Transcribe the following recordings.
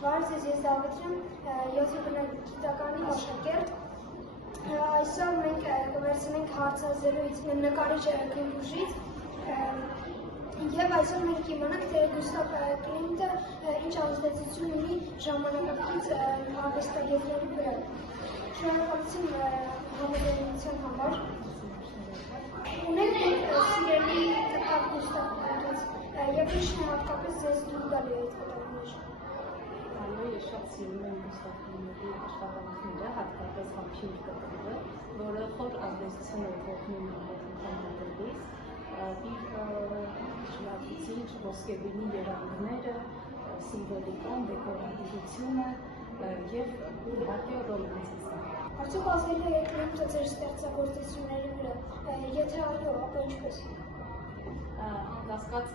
Բարև ձեզ, ես Դավիթ եմ, 7-րդ բնագիտականի աշակերտ։ Այսօր մենք կվերցնենք հարցազրույց նկարիչ Գիմբուժից և այսօր մենք կիմանանք, թե Գուստավ Կլիմտը ինչ ազդեցություն ունի ժամանակակից արվեստագետների վրա։ Շնորհակալություն համաձայնության համար։ Ունենք սիրելի կտավ Գուստավ Կլիմտից, և ինչ հատկապես ձեզ դուր գալու է այդ կտավներ։ Ես շատ սիրում եմ Գուստավ Կլիմտի աշխատանքները, հատկապես Համշիր կտավը, որը խոր ազդեցություն է թողնում ընդհանրապես իր շլակուցիչ, ոսկեգույնի երանգները, սիմվոլիկան, դեկորատիվությունը և իհարկե ռոմանտիզմը։ Արդյոք ազդել է Կլիմտը ձեր ստեղծագործությունների վրա, եթե այո, ապա ինչպես։ Անկասկած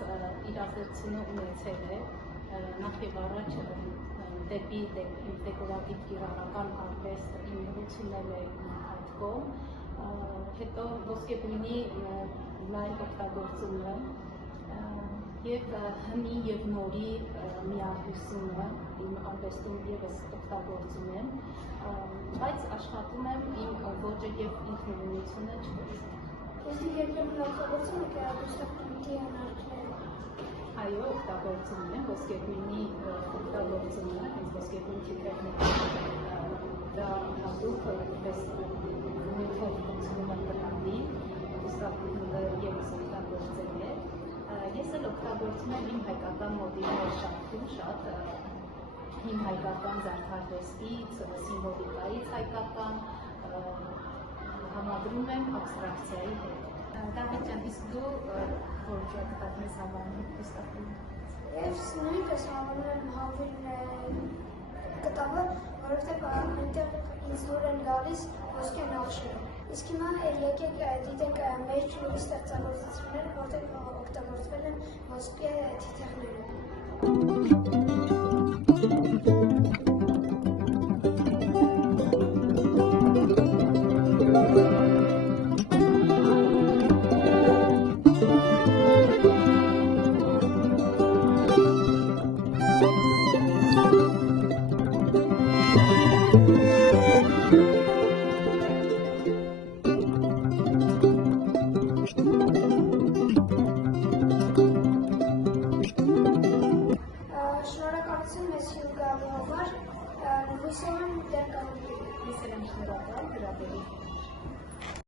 իր ազդեցությունը ունեցել է, նախ և առաջ դեպի դեկորատիվ կիրառական արվեստ ինքնությունել է այդ կողմ, հետո ոսկեգույնի լայն օգտագործումը և հնի և նորի միահյուսումը իմ արվեստում ևս օգտագործում եմ, բայց աշխատում եմ իմ ոճը և ինքնուրույնությունը չվերցնել։ Ուստի երբեմն օգտագործում եք Գուստավ Կլիմտի հնարքները։ Այո, օգտագործում եմ ոսկեգույնի օգտագործումը, հենց ոսկեգույն թիթեղների դա հատուկ որպես նյութով կոչվում է կտավի, Գուստավ Կլիմտը ևս օգտագործել է։ Ես էլ օգտագործում եմ իմ հայկական մոդիլներ շարքում շատ, իմ հայկական զարդարվեստից, սիմվոլիկայից հայկական, համադրում եմ աբստրակցիայի հետ։ Դավիթ ջան, իսկ դու որ կտավն ես հավանում Գուստավ Կլիմտից։ Ես նույնպես հավանում եմ Հավին կտավը, որովհետև այնտեղ ինձ դուր են գալիս ոսկե նախշերը։ Իսկ հիմա եկեք դիտենք մեր ճյուղի ստեղծագործությունները, որտեղ օգտագործվել են ոսկե թիթեղները։ Շնորհակալություն մեզ հյուր գալու համար, հուսով եմ դեռ կհանդիպենք։ Ես էլ եմ շնորհակալ հրավերի